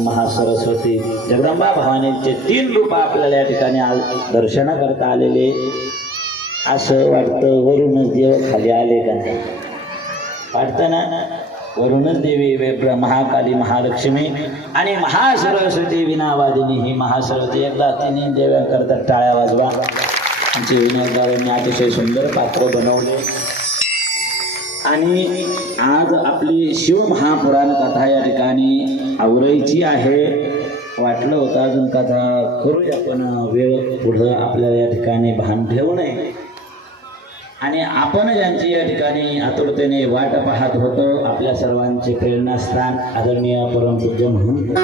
महासरस्वती जगदंबा भवानीचे 3 रूप आपल्याला या ठिकाणी दर्शनाकरता आलेले असं वाटतं. वरूनच देव खाली आले का नाही वाटतं ना. वरूनच देवी महाकाली महालक्ष्मी आणि महासरस्वती विनावादिनी ही महासरस्वती एकदा तिन्ही देव्यांकरता टाळ्या वाजवा. आमचे विनोददारांनी अतिशय सुंदर पात्र बनवले आणि आज आपली शिवमहापुराण कथा या ठिकाणी आवरायची आहे. वाटलं होतं अजून कथा करूया पण वेळ पुढं आपल्याला या ठिकाणी भान ठेवू नये आणि आपण ज्यांची या ठिकाणी आतुरतेने वाट पाहत होतो आपल्या सर्वांचे प्रेरणास्थान आदरणीय परमपूज्य म्हणून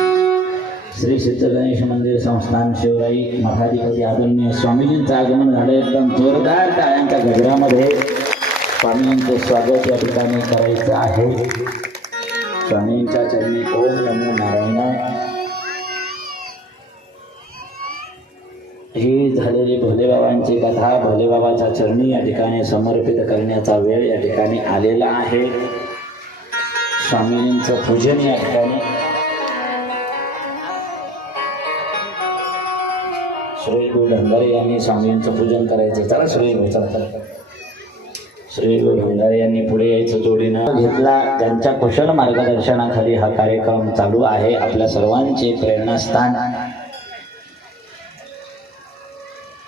श्री सिद्ध गणेश मंदिर संस्थान शिवराई मठाधिपती आदरणीय स्वामीजींचं आगमन झालं. एकदम जोरदार टाळ्यांच्या गजरामध्ये स्वामींचे स्वागत या ठिकाणी करायचं आहे. स्वामींच्या चरणी ओम नमो नारायण. ही झालेली भोलेबाबांची कथा भोलेबाबाच्या चरणी या ठिकाणी समर्पित करण्याचा वेळ या ठिकाणी आलेला आहे. स्वामींचं पूजन या ठिकाणी श्री गुरु ढंगारे यांनी स्वामींचं पूजन करायचं. चला श्री गुरु चला श्री गुरु ढंगारे यांनी पुढे यायचं जोडीनं घेतला. त्यांच्या कुशल मार्गदर्शनाखाली हा कार्यक्रम चालू आहे. आपल्या सर्वांचे प्रेरणास्थान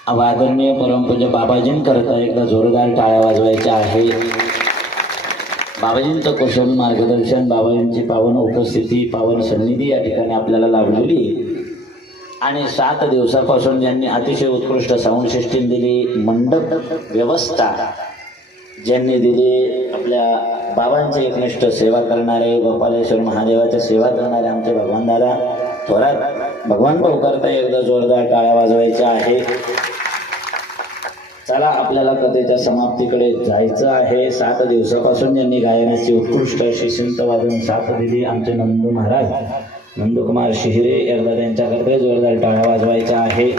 आदरणीय परमपूज्य बाबाजींकरता एकदा जोरदार टाळ्या वाजवायच्या आहे. बाबाजींचं कुशल मार्गदर्शन बाबाजींची पावन उपस्थिती पावन सन्निधी या ठिकाणी आपल्याला लाभलेली. आणि 7 दिवसापासून ज्यांनी अतिशय उत्कृष्ट साऊंड सिस्टीम दिली, मंडप व्यवस्था ज्यांनी दिली, आपल्या बाबांचे एकनिष्ठ सेवा करणारे, गोपालेश्वर महादेवाची सेवा करणारे आमचे भगवान दादा थोरात, भगवान भाऊ करता एकदा जोरदार टाळ्या वाजवायच्या आहे. चला आपल्याला कथेच्या समाप्तीकडे जायचं आहे. 7 दिवसापासून ज्यांनी गायनाची उत्कृष्ट अशी सिंत वाजवून साथ दिली, आमचे नंदू महाराज नंदकुमार शिहिरे, एकदा त्यांच्याकरता जोरदार टाळ्या वाजवायच्या आहे.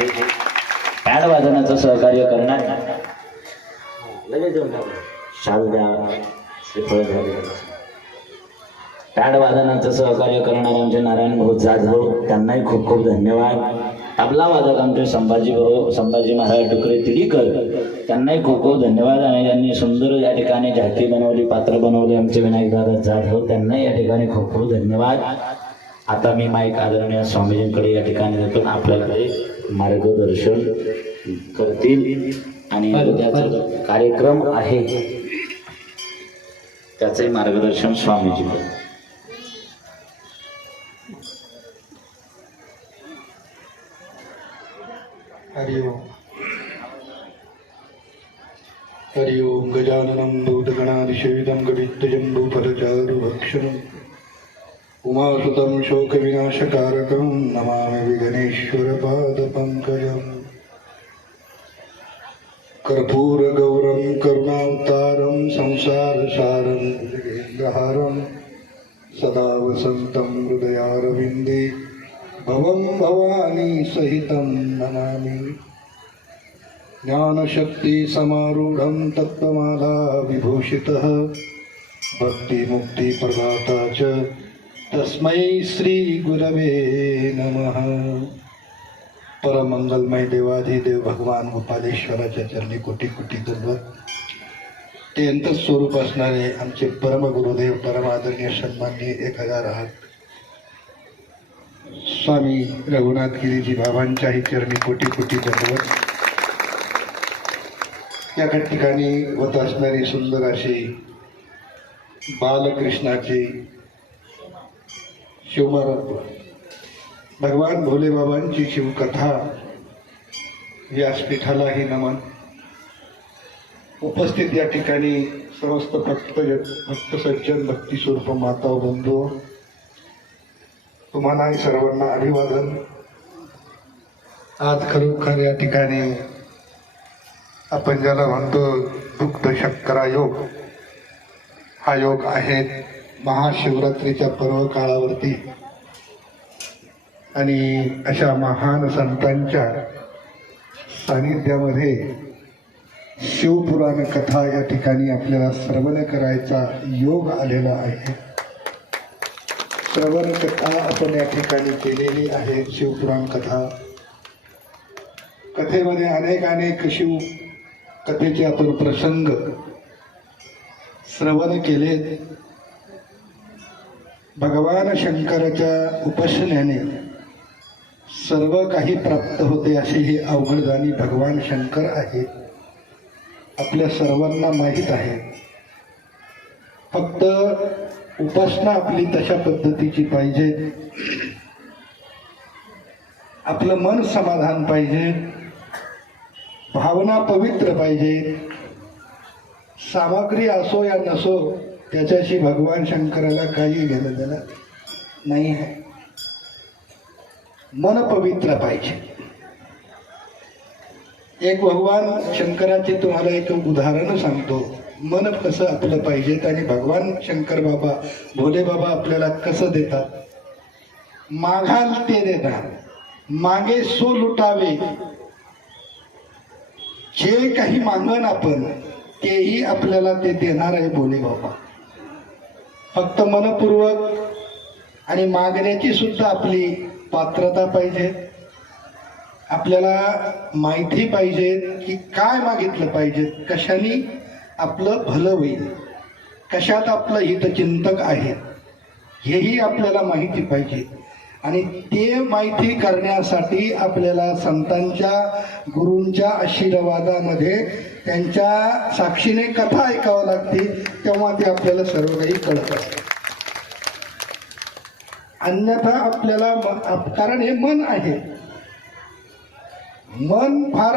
पॅड वाजवण्याचं सहकार्य करणार पॅड वादनाचं सहकार्य करणारे आमचे नारायण भाऊ जाधव, त्यांनाही खूप खूप धन्यवाद. तबला वादक आमचे संभाजी महाराज डुकरे तिडीकर, त्यांनाही खूप खूप धन्यवाद. आणि ज्यांनी सुंदर या ठिकाणी झाकी बनवली, पात्र बनवली, आमचे विनायक दादा जाधव, त्यांनाही या ठिकाणी खूप खूप धन्यवाद. आता मी माईक आदरणीय स्वामीजींकडे या ठिकाणी देतो, आपल्याकडे मार्गदर्शन करतील आणि उद्याचा जो कार्यक्रम आहे त्याचंही मार्गदर्शन स्वामीजी. हरि ओम. हरि ओम. गजाननं भूतगणाधिसेवितं गवित्तजम्बूफलचारुभक्षणम् उमासुतं शोकविनाशकारकं नमामि विघ्नेश्वरपादपङ्कजम्. कर्पूरगौरं करुणावतारं संसारसारं भुजगेन्द्रहारं सदा वसन्तं हृदयारविन्दे भवं भवानी सहितं नमामि. ज्ञानशक्तिसमारूढं तत्त्वमाला विभूषितः भक्तिमुक्तिप्रदाता च तस्मै श्रीगुरवे नमः. परमंगलमय देवाधिदेव भगवान गोपालेश्वराच्या चरणी कोटी कोटी दंडवत. ते अंतस्वरूप असणारे आमचे परमगुरुदेव परमादरणीय सन्माननीय 1008 स्वामी रघुनाथगिरीजी बाबांच्याही चरणी कोटी कोटी दंडवत. या ठिकाणी होत असणारी सुंदर अशी बालकृष्णाची शिवमहाराज भगवान भोले बाबांची शिवकथा, व्यासपीठालाही नमन. उपस्थित या ठिकाणी समस्त भक्त सज्जन भक्तिस्वरूप माता बंधू, तुम्हालाही सर्वांना अभिवादन. आज खरोखर या ठिकाणी आपण ज्याला म्हणतो दुग्ध शर्करा योग, हा योग आहे महाशिवरात्रीच्या पर्व काळावरती. आणि अशा महान संतांच्या सानिध्यामध्ये शिवपुराण कथा या ठिकाणी आपल्याला श्रवण करायचा योग आलेला आहे. श्रवण कथा आपण या ठिकाणी केलेली आहे. शिवपुराण कथा, कथेमध्ये अनेक शिव कथेचे आपण प्रसंग श्रवण केले. भगवान शंकराच्या उपासनेने सर्व काही प्राप्त होते अशी ही अवघडदानी भगवान शंकर आहे, आपल्या सर्वांना माहीत आहे. फक्त उपासना आपली तशा पद्धतीची पाहिजे, आपलं मन समाधान पाहिजे, भावना पवित्र पाहिजे. सामग्री असो या नसो त्याच्याशी भगवान शंकराला काही घेणं देणं नाही आहे. मन पवित्र पाहिजे. एक भगवान शंकराचे तुम्हाला एक उदाहरण सांगतो. मन कसं आपलं पाहिजे आणि भगवान शंकर बाबा भोले बाबा आपल्याला कसं देतात. मागाल ते देणार, मागे सो लुटावे. जे काही मागण आपण तेही आपल्याला ते देणार आहे भोले बाबा. फक्त मनपूर्वक आणि मागण्याची सुद्धा आपली पात्रता पाहिजे. आपल्याला माहिती पाहिजे की काय मागितलं पाहिजे, कशाने आपलं भलं होईल, कशात आपलं हितचिंतक आहे हेही आपल्याला माहिती पाहिजे. आणि ते माहिती करण्यासाठी आपल्याला संतांच्या गुरूंच्या आशीर्वादामध्ये त्यांच्या साक्षीने कथा ऐकावं लागते, तेव्हा ते आपल्याला सर्व काही कळत असते. अन्यथा आपल्याला कारण हे मन आहे, मन फार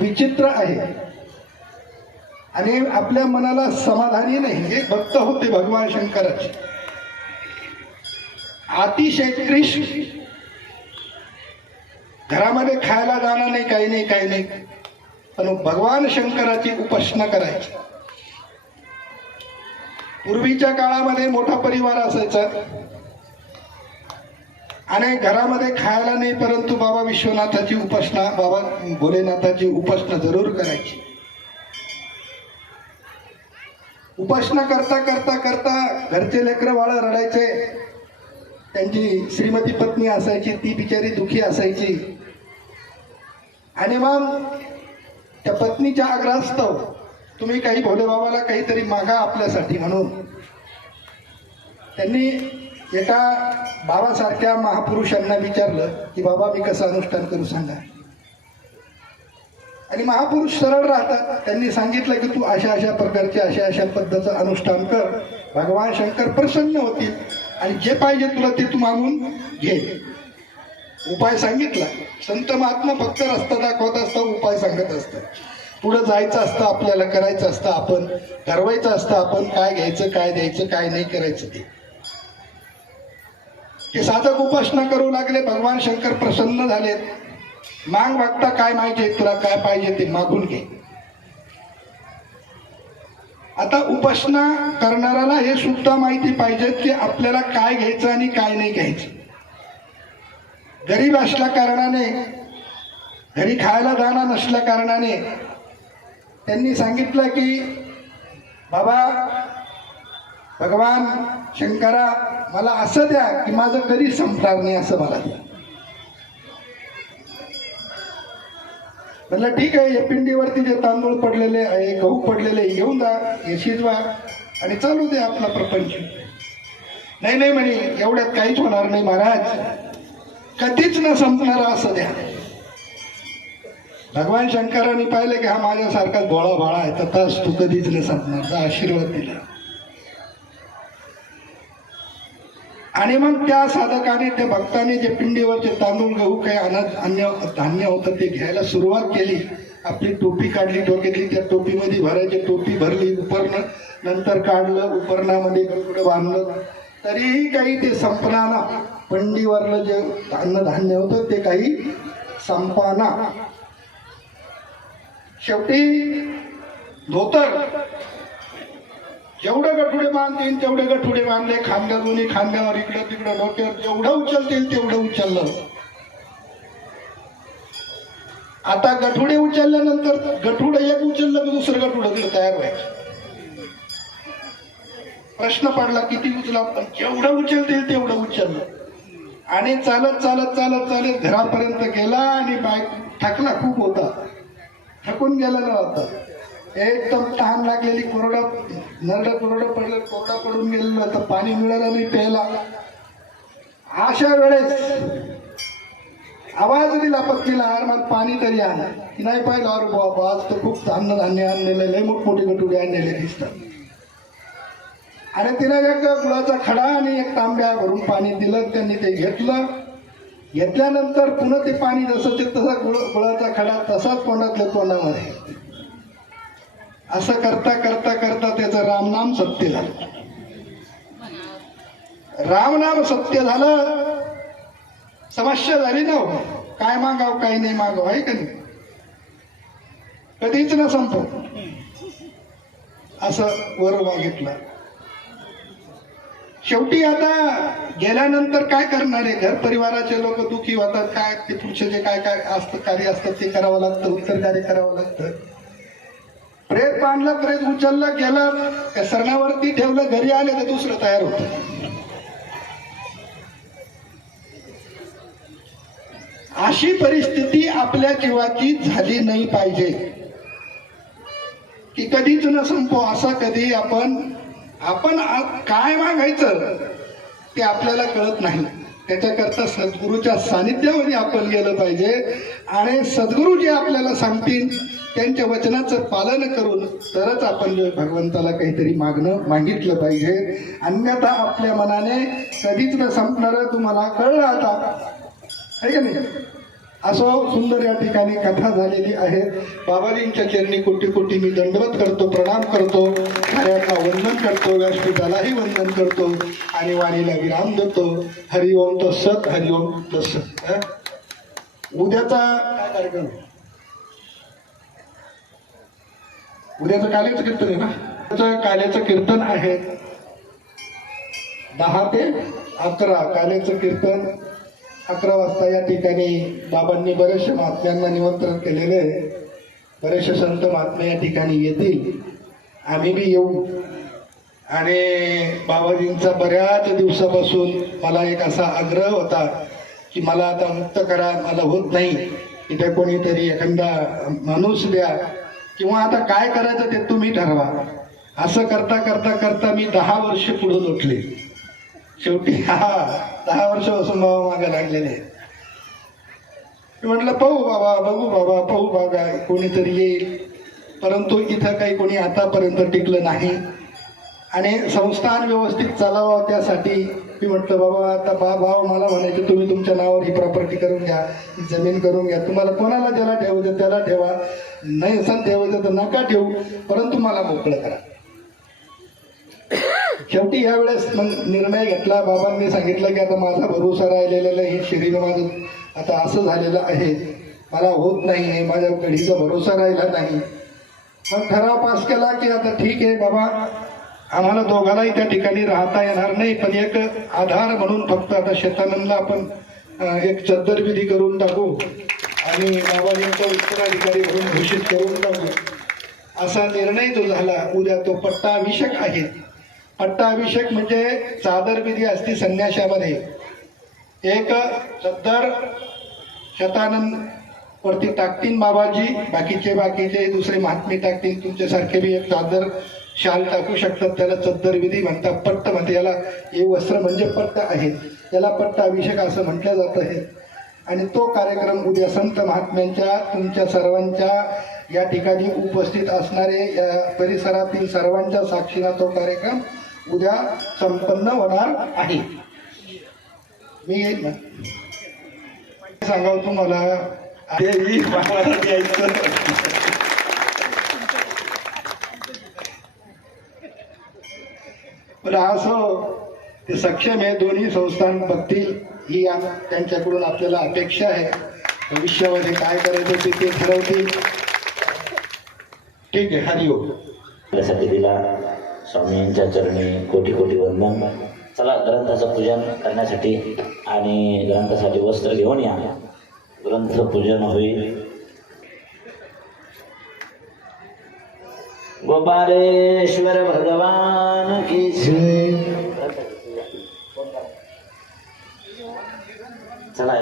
विचित्र आहे आणि आपल्या मनाला समाधानी नाही. एक भक्त होते भगवान शंकराचे, अतिशय कृष्ण, घरामध्ये खायला जाणं नाही, काही नाही, काही नाही, पण भगवान शंकराची उपासना करायची. पूर्वीच्या काळामध्ये मोठा परिवार असायचा आणि घरामध्ये खायला नाही, परंतु बाबा विश्वनाथाची उपासना, बाबा भोलेनाथाची उपासना जरूर करायची. उपासना करता करता करता घरचे लेकरं बाळ रडायचे. त्यांची श्रीमती पत्नी असायची, ती बिचारी दुखी असायची आणि मग त्या पत्नीच्या आग्रहास्तव तुम्ही काही भोलेबाबाला काहीतरी मागा आपल्यासाठी म्हणून त्यांनी एका बाबासारख्या महापुरुषांना विचारलं की बाबा मी कसं अनुष्ठान करू सांगा. आणि महापुरुष सरळ राहतात. त्यांनी सांगितलं की तू अशा अशा प्रकारचे अशा अशा पद्धतीचं अनुष्ठान कर, भगवान शंकर प्रसन्न होतील आणि जे पाहिजे तुला ते तू मागून घे. उपाय सांगितला. संत महात्मा फक्त रस्ता दाखवत असतात, उपाय सांगत असतात. पुढे जायचं असतं, आपल्याला करायचं असतं, आपण ठरवायचं असतं आपण काय घ्यायचं, काय द्यायचं, काय नाही करायचं. ते साधक उपासना करू लागले. भगवान शंकर प्रसन्न झाले. माग मागता काय माहिती, तुला काय पाहिजे ते मागून घे. आता उपासना करणाऱ्याला हे सुद्धा माहिती पाहिजे की आपल्याला काय घ्यायचं आणि काय नाही घ्यायचं. गरीब असल्या कारणाने, घरी खायला जाणं नसल्या कारणाने त्यांनी सांगितलं की बाबा भगवान शंकरा मला असं द्या की माझं कधी संपणार नाही, असं मला द्या. म्हणलं ठीक आहे, या पिंडीवरती जे तांदूळ पडलेले आहे, गहू पडलेले घेऊन जा, हे शिजवा आणि चालू दे आपला प्रपंच. नाही नाही म्हणे, एवढ्यात काहीच होणार नाही महाराज, कधीच न संपणार असं द्या. भगवान शंकरांनी पाहिलं की हा माझ्यासारखा भोळा भाळा आहे, तथाच तू कधीच न संपणार, आशीर्वाद दिला. आणि मग त्या साधकाने, त्या भक्ताने जे पिंडीवरचे तांदूळ गहू काही अन्य धान्य होतं ते घ्यायला सुरुवात केली. आपली टोपी काढली डोक्यातली, त्या टोपीमध्ये भरायची, टोपी भरली, उपरणं नंतर काढलं, उपरणामध्ये गडगड बांधलं, तरीही काही ते संपनाना. पिंडीवरलं जे अन्नधान्य होतं ते काही संपाना. शेवटी धोतर जेवढे गठुडे बांधतील तेवढे गठुडे बांधले, खांद्या दोन्ही खांद्यावर, इकडं तिकडं डोक्यावर जेवढं उचलतील तेवढं उचललं. आता गठुडे उचलल्यानंतर गठुडं एक उचललं की दुसरं गठुडं तिकडं तयार व्हायचं. प्रश्न पडला किती उचला, पण जेवढं उचलतील तेवढं उचललं आणि चालत चालत चालत चालत घरापर्यंत गेला आणि बाईक थकला खूप होता, थकून गेलेला होता. एकदम तहान लागलेली, नरडं कोरडं पडलं, कोरडा पडून गेलेलं तर पाणी मिळालं नाही प्यायला. अशा वेळेस आवाज दिला पत्नीला, मला पाणी तरी आण. की नाही पाहिलं, अरे बाबा आज तर खूप अन्नधान्य आणलेलं, लय मोठमोठे गटुडे आणलेले दिसतात. आणि तिने एक गुळाचा खडा आणि एक तांब्या भरून पाणी दिलं. त्यांनी ते घेतलं. घेतल्यानंतर पुन्हा ते पाणी जसं ते तसा गुळाचा खडा तसाच तोंडातल्या तोंडामध्ये. असं करता करता करता त्याचं रामनाम सत्य झालं. रामनाम सत्य झालं, समस्या झाली ना. काय मागाव, काही नाही मागाव, आहे का नाही, कधीच न संपव असं वर मागितलं. शेवटी आता गेल्यानंतर काय करणार आहे, घर परिवाराचे लोक दुखी होतात. काय ते पुढचे जे काय काय असतं कार्य असतं ते करावं लागतं, उत्तर कार्य करावं लागतं. प्रेत बांधलं, प्रेत उचललं, गेलं, त्या सरणावरती ठेवलं, घरी आले तर दुसरं तयार होतं. अशी परिस्थिती आपल्या जीवाची झाली नाही पाहिजे की कधीच न संपो. असा कधी आपण काय मागायचं ते आपल्याला कळत नाही. त्याच्याकरता सद्गुरूच्या सानिध्यामध्ये आपण गेलं पाहिजे आणि सद्गुरू जे आपल्याला सांगतील त्यांच्या वचनाचं पालन करून तरच आपण भगवंताला काहीतरी मागितलं पाहिजे. अन्यथा आपल्या मनाने कधीच न संपणारं तुम्हाला कळलं आता, आहे का नाही. असं सुंदर या ठिकाणी कथा झालेली आहे. बाबाजींच्या चरणी कोटी कोटी मी दंडवत करतो, प्रणाम करतो, कार्याला वंदन करतो, व्यासपीठालाही वंदन करतो आणि वाणीला विराम देतो. हरिओम तत्सत, हरिओम तत्सत. उद्याचा काय कार्यक्रम आहे? उद्याचं काल्याचं कीर्तन आहे ना. उद्याचं काल्याचं कीर्तन आहे 10 ते 11. काल्याचं कीर्तन 11 वाजता या ठिकाणी बाबांनी बरेचशे महात्म्यांना निमंत्रण केलेले आहे. बरेचसे संत महात्मे या ठिकाणी येतील, आम्ही बी येऊ. आणि बाबाजींचा बऱ्याच दिवसापासून मला एक असा आग्रह होता की मला आता मुक्त करा, मला होत नाही, इथे कोणीतरी एखादा माणूस द्या किंवा आता काय करायचं ते तुम्ही ठरवा. असं करता करता करता मी 10 वर्ष पुढे लोटले. शेवटी 10 वर्षापासून बाबा मागे लागलेले. म्हटलं पाहू बाबा, बघू बाबा, पाहू बाबा, कोणीतरी येईल. परंतु इथं काही कोणी आतापर्यंत टिकलं नाही आणि संस्थान व्यवस्थित चालावं त्यासाठी मी म्हटलं बाबा आता भाव मला म्हणायचे तुम्ही तुमच्या नावावर ही प्रॉपर्टी करून घ्या, ही जमीन करून घ्या, तुम्हाला कोणाला ज्याला ठेवायचं त्याला ठेवा, नाही असं ठेवायचं तर नका ठेवू, परंतु मला मोकळं करा. शेवटी यावेळेस मग निर्णय घेतला. बाबांनी सांगितलं की आता माझा भरोसा राहिलेला हे शरीर माझं आता असं झालेलं आहे, मला होत नाही, माझ्या पिढीचा भरोसा राहिला नाही. मग ठराव पास केला की आता ठीक आहे बाबा, आम्हाला दोघांनाही त्या ठिकाणी राहता येणार नाही, पण एक आधार म्हणून फक्त आता शेतानंदला आपण एक चद्दर विधी करून टाकू आणि बाबाजींचा उत्तराधिकारी म्हणून घोषित करून टाकू, असा निर्णय जो झाला. उद्या तो पट्टाभिषेक आहे. पट्टाभिषेक म्हणजे चादर विधी असती संन्याशामध्ये. एक चद्दर शतानंद वरती टाकतील बाबाजी, बाकीचे दुसरे महात्मे टाकतील, तुमच्यासारखे बी एक चादर शाल टाकू शकतात, त्याला चद्दर विधी म्हणतात. पट्ट म्हणते याला, हे वस्त्र म्हणजे पट्ट आहे, त्याला पट्टाभिषेक असं म्हटलं जात आहे. आणि तो कार्यक्रम उद्या संत महात्म्यांच्या तुमच्या सर्वांच्या या ठिकाणी उपस्थित असणारे या परिसरातील सर्वांच्या साक्षीला तो कार्यक्रम उद्या संपन्न होणार आहे. मी सांगाव तुम्हाला देवी द्यायचं. पण असं ते सक्षम आहे, दोन्ही संस्थान बघतील ही त्यांच्याकडून आपल्याला अपेक्षा आहे. भविष्यामध्ये काय करायचं ते ठरवतील. ठीक आहे. हरिओम. त्यासाठी दिला स्वामींच्या चरणी कोटी कोटी वंदन. चला ग्रंथाचं पूजन करण्यासाठी आणि ग्रंथासाठी वस्त्र घेऊन या, ग्रंथ पूजन होईल. गोपालेश्वर भगवान की जय. चला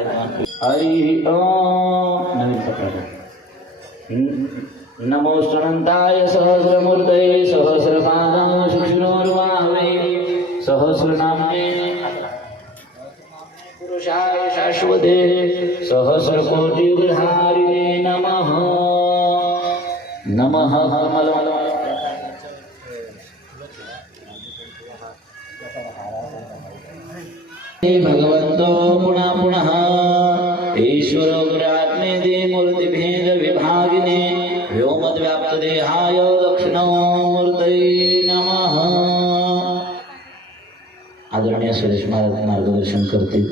हरि ओम. नवीन नमो अनंताय सहस्रमूर्तये सहस्रपादां शुचिरोर्वाहवे सहस्रनाम्ने पुरुषाय शाश्वते सहस्रकोटिगृहारिणे नमः. नमः कमल भगवन्तो पुनः पुनः ईश्वरो गुरात्मेति मूर्तिभेद विभागिने व्योमव्याप्त देहाय दक्षिणामूर्तये नमः. आदरणीय सुरेश महाराज मार्गदर्शन करतील.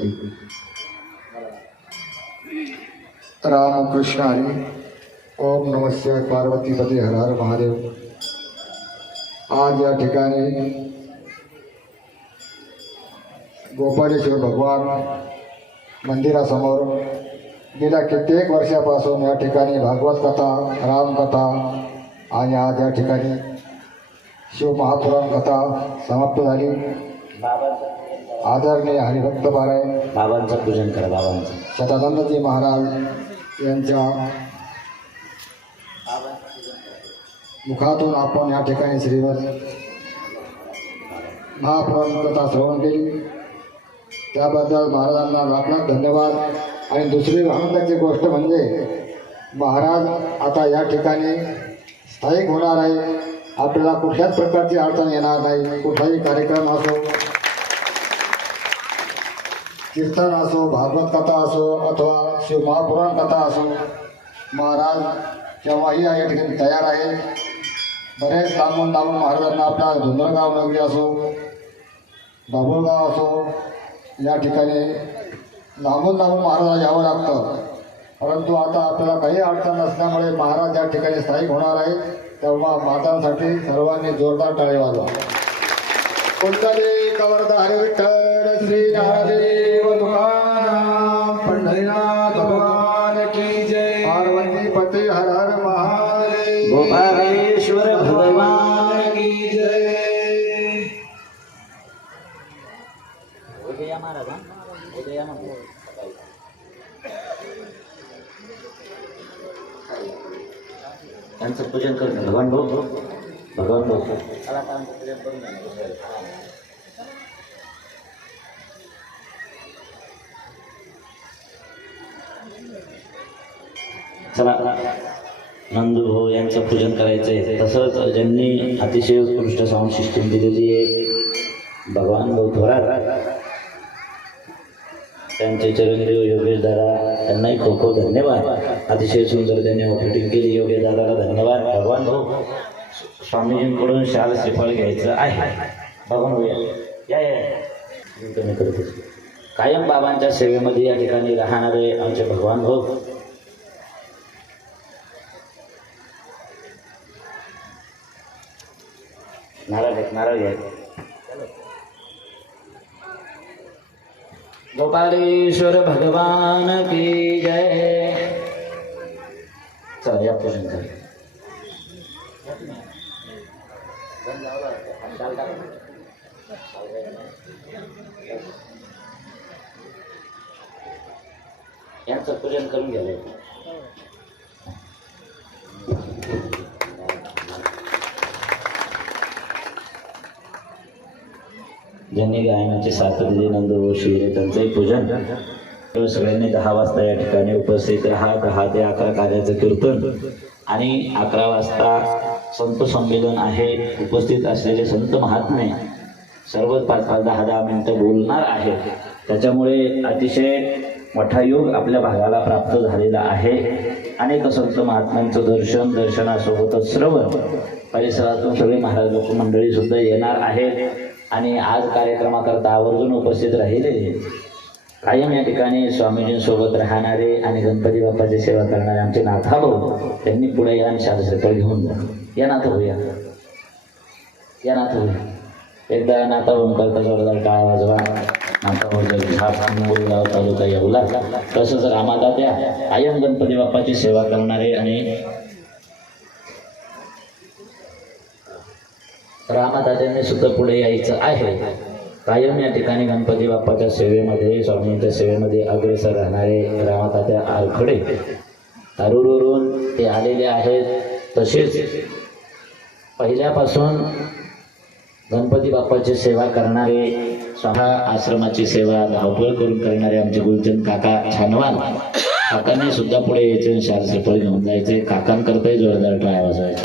रामकृष्ण हरी. ओम नमः शिवाय. पार्वती पते हर हर महादेव. आज या ठिकाणी गोपालेश्वर भगवान मंदिरासमोर गेल्या कित्येक वर्षापासून या ठिकाणी भागवत कथा, रामकथा आणि आज या ठिकाणी शिवमहापुराण कथा समाप्त झाली. आदरणीय हरिभक्त पारायण बाबांचं पूजन करा. बाबांचं शतानंदजी महाराज यांच्या मुखातून आपण या ठिकाणी श्रीमद महापुराण कथा श्रवण केली, त्याबद्दल महाराजांना लाख लाख धन्यवाद. आणि दुसरी आनंदाची गोष्ट म्हणजे महाराज आता या ठिकाणी स्थायिक होणार आहे. आपल्याला कुठल्याच प्रकारची अडचण येणार नाही. कुठलाही कार्यक्रम असो कीर्तन असो, भागवत कथा असो अथवा शिव महापुराण कथा असो, महाराज केव्हाही या ठिकाणी तयार आहे. बरेच लांबून महाराजांना आपला धुंदरगाव नगरी असो, बाबुळगाव असो, या ठिकाणी लांबून महाराजांना यावं लागतं. परंतु आता आपल्याला काही अडचण नसल्यामुळे महाराज या ठिकाणी स्थायिक होणार आहे. तेव्हा महाराजांसाठी सर्वांनी जोरदार टाळी वाजवा. कुंडली कवर्ध हरी विठ्ठल श्री ज्ञानदेव तुकाराम पंढरीनाथ भगवान की जय. पार्वती पती हर हर महादेव. गोपाळेश्वर भगवान की जय. त्यांचं पूजन करून भगवान भाऊ चला नंदू भाऊ यांचं पूजन करायचंय. तसंच ज्यांनी अतिशय उत्कृष्ट साऊंड सिस्टीम दिलेली आहे भगवान भाऊ थोरात, त्यांचे चिरंजीव योगेश दादा, त्यांनाही खूप खूप धन्यवाद. अतिशय सुंदर त्यांनी ऑपरेटिंग केली. योगेश दादाला धन्यवाद. भगवान भाऊ स्वामीजींकडून शाल श्रीफळ घ्यायचं आहे. भगवान भाऊ या कमी करतो. कायम बाबांच्या सेवेमध्ये या ठिकाणी राहणारे आमचे भगवान भाऊ नारळ घ्या. गोपालेश्वर भगवान की जय. चला या पूजन कर. यांचं पूजन करून घ्यावे. ज्यांनी गायनाची साथ दिली नंदू शिरे त्यांचंही पूजन. सगळ्यांनी 10 वाजता या ठिकाणी उपस्थित राहा. 10 ते 11 कार्याचं कीर्तन आणि 11 वाजता संत संमेलन आहे. उपस्थित असलेले संत महात्मे सर्वच 5-5, 10-10 मिनिटं बोलणार आहेत. त्याच्यामुळे अतिशय मोठा योग आपल्या भागाला प्राप्त झालेला आहे. अनेक संत महात्म्यांचं दर्शनासोबतच श्रवण. परिसरातून सगळे महाराज लोक मंडळी सुद्धा येणार आहेत आणि आज कार्यक्रमाकरता आवर्जून उपस्थित राहिलेले कायम या ठिकाणी स्वामीजींसोबत राहणारे आणि गणपती बाप्पाची सेवा करणारे आमचे नाथाभाऊ, त्यांनी पुढे या शालश्रीफळ घेऊन जा. या नाथ होऊया, या नाथ होऊया. एकदा नाथाभाऊ करता जोरदार टाळा वाजवा. नाथाभाऊ तालुका येवला. तसंच रामादात्या कायम गणपती बाप्पाची सेवा करणारे आणि रामादात्यांनी सुद्धा पुढे यायचं आहे. कायम या ठिकाणी गणपती बाप्पाच्या सेवेमध्ये, स्वामींच्या सेवेमध्ये अग्रेसर राहणारे रामादात्या आरखडे तारुरवरून ते आलेले आहेत. तसेच पहिल्यापासून गणपती बाप्पाची सेवा करणारे, स्वतः आश्रमाची सेवा धावपळ करून करणारे आमचे गुलचंद काका छानवान, काकांनी सुद्धा पुढे यायचे. शालश्रीफळ घेऊन जायचे. काकांकरताही जोरदार टाळ्या वाजवायचे.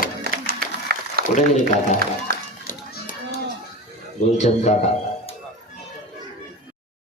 कुठे गेले काका? गुलचंद काका.